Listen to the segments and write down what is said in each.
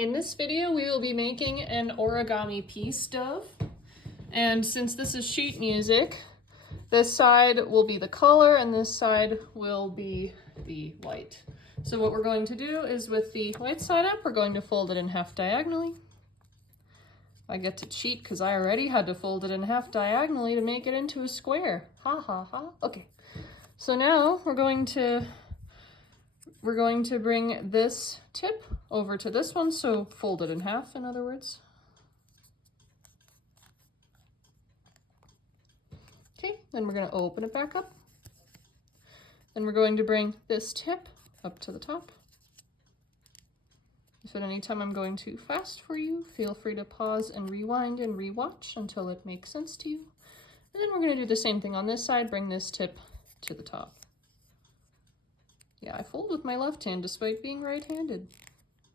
In this video, we will be making an origami piece dove. And since this is sheet music, this side will be the color and this side will be the white. So what we're going to do is with the white side up, we're going to fold it in half diagonally. I get to cheat because I already had to fold it in half diagonally to make it into a square. Ha ha ha. Okay. So now we're going to bring this tip over to this one, so fold it in half, in other words. Okay, then we're going to open it back up. Then we're going to bring this tip up to the top. If at any time I'm going too fast for you, feel free to pause and rewind and rewatch until it makes sense to you. And then we're going to do the same thing on this side, bring this tip to the top. Yeah, I fold with my left hand despite being right-handed.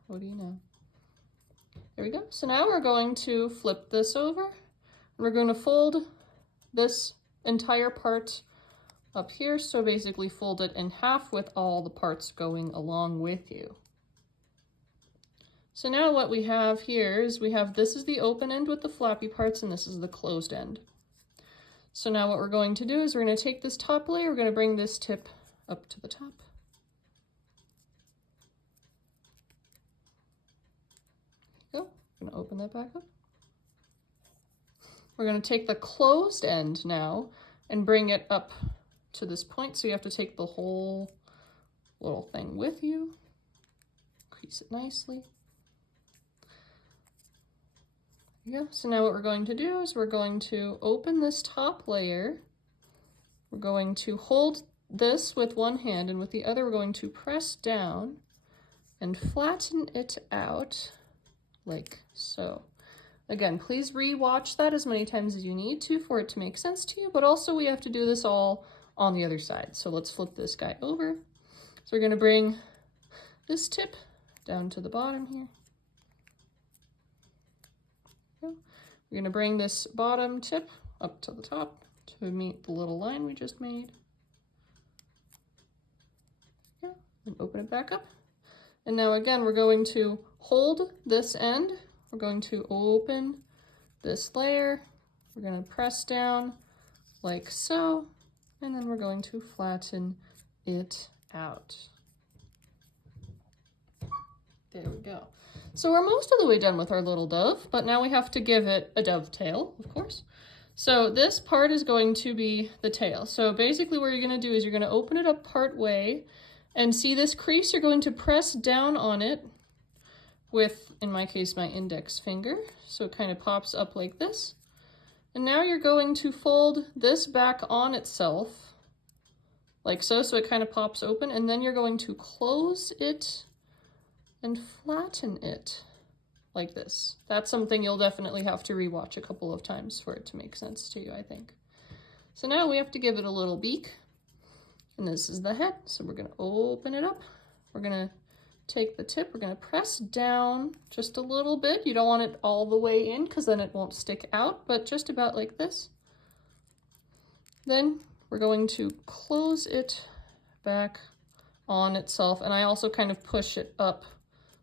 What do you know? There we go. So now we're going to flip this over. And we're going to fold this entire part up here. So basically fold it in half with all the parts going along with you. So now what we have here is this is the open end with the flappy parts and this is the closed end. So now what we're going to do is we're going to take this top layer, we're going to bring this tip up to the top. I'm going to open that back up. We're going to take the closed end now and bring it up to this point. So you have to take the whole little thing with you. Crease it nicely. There you go. So now what we're going to do is we're going to open this top layer. We're going to hold this with one hand and with the other we're going to press down and flatten it out. Like so. Again, please re-watch that as many times as you need to for it to make sense to you, but also we have to do this all on the other side. So let's flip this guy over. So we're going to bring this tip down to the bottom here. We're going to bring this bottom tip up to the top to meet the little line we just made. And open it back up. And now again, we're going to hold this end. We're going to open this layer. We're going to press down like so, and then we're going to flatten it out. There we go. So we're most of the way done with our little dove, but now we have to give it a dovetail, of course. So this part is going to be the tail. So basically what you're going to do is you're going to open it up part way. And see this crease, you're going to press down on it with, in my case, my index finger. So it kind of pops up like this. And now you're going to fold this back on itself, like so, so it kind of pops open. And then you're going to close it and flatten it like this. That's something you'll definitely have to rewatch a couple of times for it to make sense to you, I think. So now we have to give it a little beak. And this is the head, so we're going to open it up. We're going to take the tip, we're going to press down just a little bit. You don't want it all the way in because then it won't stick out, but just about like this. Then we're going to close it back on itself, and I also kind of push it up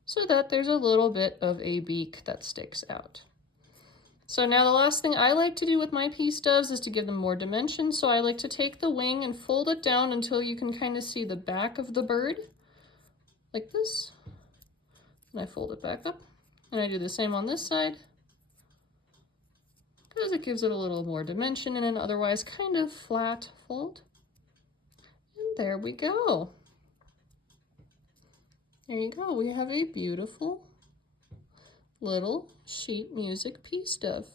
so that there's a little bit of a beak that sticks out. So now the last thing I like to do with my piece doves is to give them more dimension. So I like to take the wing and fold it down until you can kind of see the back of the bird, like this. And I fold it back up. And I do the same on this side, because it gives it a little more dimension in an otherwise kind of flat fold. And there we go. There you go. We have a beautiful little sheet music piece dove.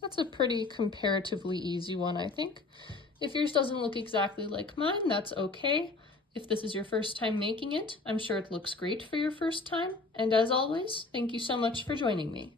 That's a pretty comparatively easy one, I think. If yours doesn't look exactly like mine, that's okay. If this is your first time making it, I'm sure it looks great for your first time. And as always, thank you so much for joining me.